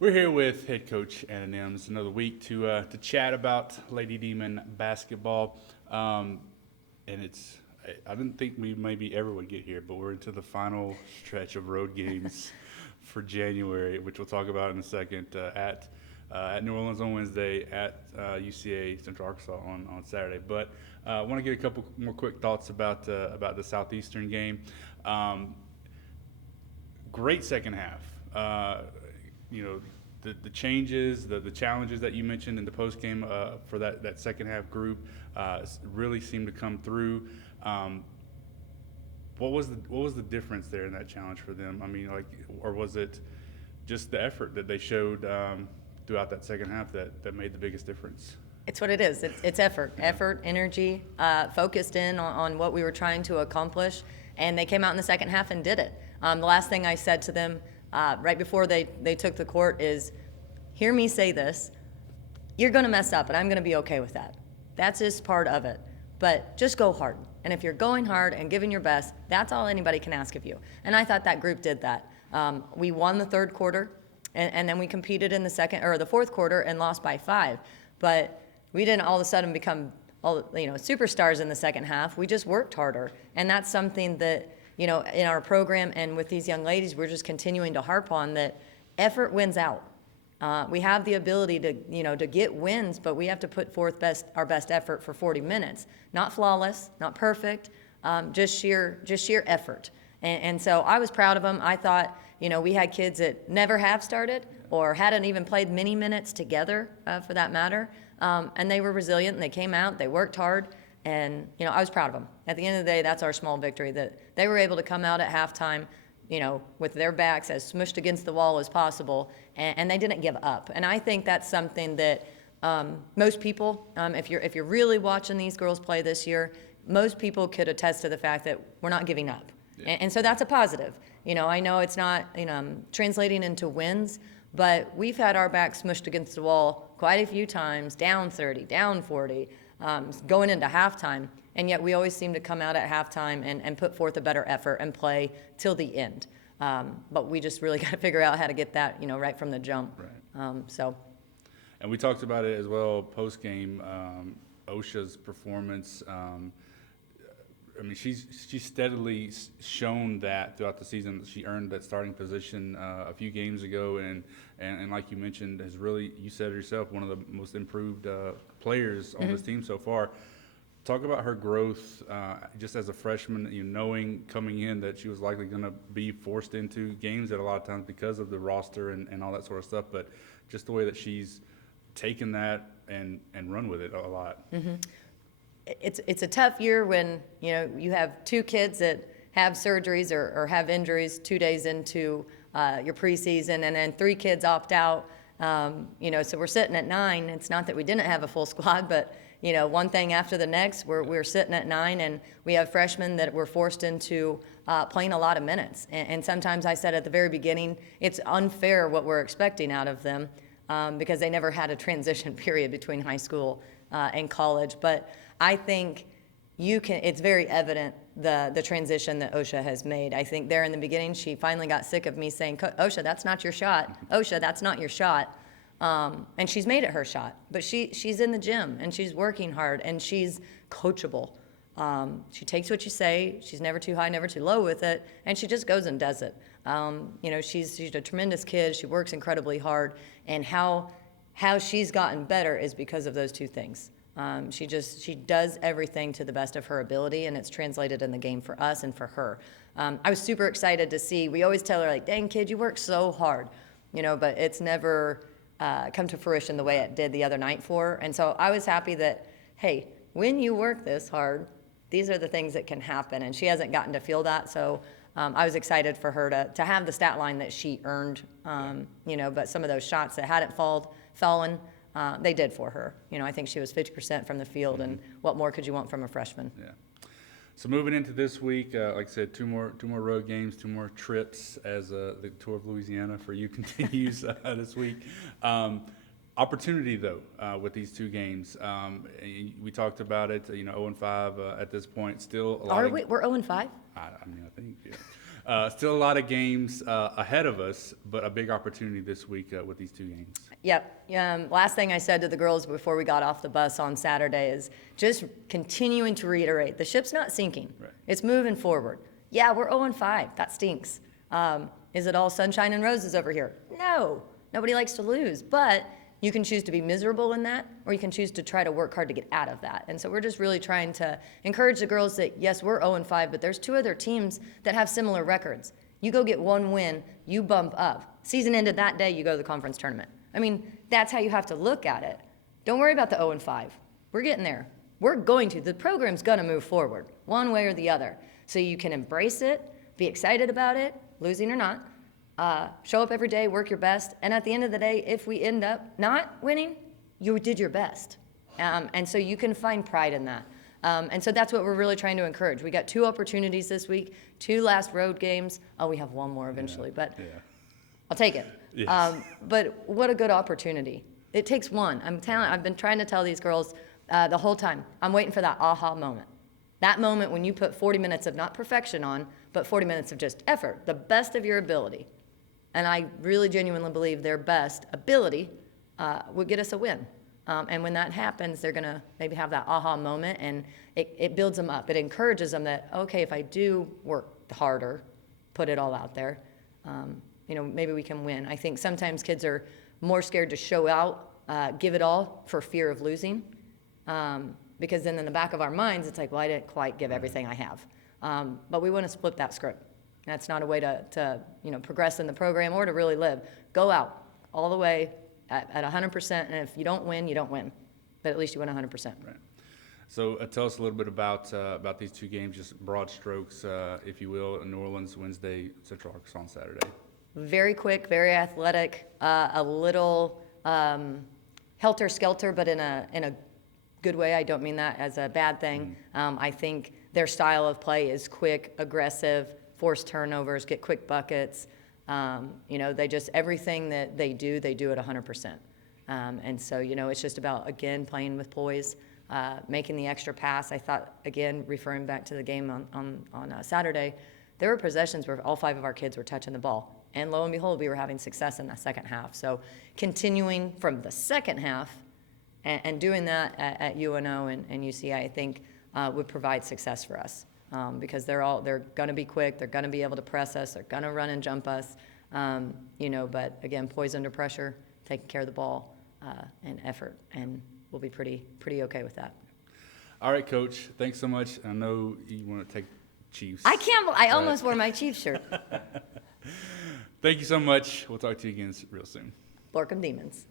We're here with head coach Anna Nimz another week to chat about Lady Demon basketball, and I didn't think we maybe ever would get here, but we're into the final stretch of road games for January, which we'll talk about in a second. At New Orleans on Wednesday, at UCA Central Arkansas on Saturday. But I want to get a couple more quick thoughts about the Southeastern game. Great second half. The changes, the challenges that you mentioned in the post game for that second half group really seemed to come through. What was the difference there in that challenge for them? I mean, or was it just the effort that they showed throughout that second half that made the biggest difference? It's what it is. It's effort, energy, focused in on what we were trying to accomplish, and they came out in the second half and did it. The last thing I said to them right before they took the court is, hear me say this, you're going to mess up, and I'm going to be okay with that. That's just part of it. But just go hard. And if you're going hard and giving your best, that's all anybody can ask of you. And I thought that group did that. We won the third quarter, and then we competed in the fourth quarter and lost by 5. But we didn't all of a sudden become superstars in the second half. We just worked harder. And that's something that, in our program and with these young ladies, we're just continuing to harp on, that effort wins out. We have the ability to get wins, but we have to put forth our best effort for 40 minutes. Not flawless, not perfect, just sheer effort. And so I was proud of them. I thought, we had kids that never have started or hadn't even played many minutes together, for that matter. And they were resilient, and they came out, they worked hard, and, I was proud of them. At the end of the day, that's our small victory, that they were able to come out at halftime, with their backs as smushed against the wall as possible, and they didn't give up. And I think that's something that most people, if you're really watching these girls play this year, most people could attest to the fact that we're not giving up. Yeah. And so that's a positive. I know it's not translating into wins, but we've had our backs smushed against the wall quite a few times, down 30, down 40, going into halftime. And yet we always seem to come out at halftime and put forth a better effort and play till the end. But we just really got to figure out how to get that, right from the jump. Right. And we talked about it as well post-game, OSHA's performance. She's steadily shown that throughout the season that she earned that starting position a few games ago, and like you mentioned, has really, you said it yourself, one of the most improved players on this team so far. Talk about her growth just as a freshman, knowing coming in that she was likely going to be forced into games at a lot of times because of the roster and all that sort of stuff, but just the way that she's taken that and run with it a lot. Mm-hmm. It's a tough year when, you have 2 kids that have surgeries or have injuries 2 days into your preseason, and then 3 kids opt out. So we're sitting at 9. It's not that we didn't have a full squad, but one thing after the next, we're sitting at 9, and we have freshmen that were forced into playing a lot of minutes. And sometimes I said at the very beginning, it's unfair what we're expecting out of them because they never had a transition period between high school and college. But I think it's very evident the transition that OSHA has made. I think there in the beginning, she finally got sick of me saying, OSHA, that's not your shot. OSHA, that's not your shot. And she's made it her shot, but she's in the gym and she's working hard and she's coachable. She takes what you say. She's never too high, never too low with it, and she just goes and does it. She's a tremendous kid. She works incredibly hard, and how she's gotten better is because of those 2 things. She does everything to the best of her ability, and it's translated in the game for us and for her. I was super excited to see. We always tell her, dang kid, you work so hard, but it's never come to fruition the way it did the other night for her. And so I was happy that, hey, when you work this hard, these are the things that can happen. And she hasn't gotten to feel that. So I was excited for her to have the stat line that she earned, but some of those shots that hadn't fallen, they did for her. I think she was 50% from the field, and what more could you want from a freshman? Yeah. So moving into this week, like I said, two more road games, 2 more trips as the Tour of Louisiana for you continues this week. Opportunity though with these 2 games, we talked about it. 0-5 at this point, still. We're 0-5? I think. Yeah. Still a lot of games ahead of us, but a big opportunity this week with these 2 games. Yep. Last thing I said to the girls before we got off the bus on Saturday is just continuing to reiterate, the ship's not sinking. Right. It's moving forward. Yeah, we're 0-5. That stinks. Is it all sunshine and roses over here? No. Nobody likes to lose, but you can choose to be miserable in that, or you can choose to try to work hard to get out of that. And so we're just really trying to encourage the girls that, yes, we're 0-5, but there's 2 other teams that have similar records. You go get 1 win, you bump up. Season ended that day, you go to the conference tournament. I mean, that's how you have to look at it. Don't worry about the 0-5. We're getting there. We're going to. The program's going to move forward, one way or the other. So you can embrace it, be excited about it, losing or not. Show up every day, work your best, and at the end of the day, if we end up not winning, you did your best. And so you can find pride in that. And so that's what we're really trying to encourage. We got 2 opportunities this week, 2 last road games. Oh, we have 1 more eventually, but I'll take it. Yes. But what a good opportunity. It takes 1. I've been trying to tell these girls the whole time, I'm waiting for that aha moment. That moment when you put 40 minutes of not perfection on, but 40 minutes of just effort, the best of your ability. And I really genuinely believe their best ability would get us a win. And when that happens, they're going to maybe have that aha moment, and it builds them up. It encourages them that, okay, if I do work harder, put it all out there, maybe we can win. I think sometimes kids are more scared to show out, give it all for fear of losing. Because then in the back of our minds, it's like, well, I didn't quite give everything I have. But we want to flip that script. That's not a way to progress in the program or to really live. Go out all the way at 100%, and if you don't win, you don't win. But at least you win 100%. Right. So tell us a little bit about these 2 games, just broad strokes, if you will. New Orleans Wednesday, Central Arkansas on Saturday. Very quick, very athletic, a little helter-skelter, but in a good way. I don't mean that as a bad thing. I think their style of play is quick, aggressive, force turnovers, get quick buckets. They just, everything that they do at 100%. And so, it's just about, again, playing with poise, making the extra pass. I thought, again, referring back to the game on Saturday, there were possessions where all 5 of our kids were touching the ball. And lo and behold, we were having success in the second half. So continuing from the second half and doing that at UNO and UCI, I think would provide success for us. Because they're going to be quick, they're going to be able to press us, they're going to run and jump us, but again, poise under pressure, taking care of the ball, and effort, and we'll be pretty okay with that. All right, Coach, thanks so much. I know you want to take Chiefs. I almost wore my Chiefs shirt. Thank you so much. We'll talk to you again real soon. Borkum Demons.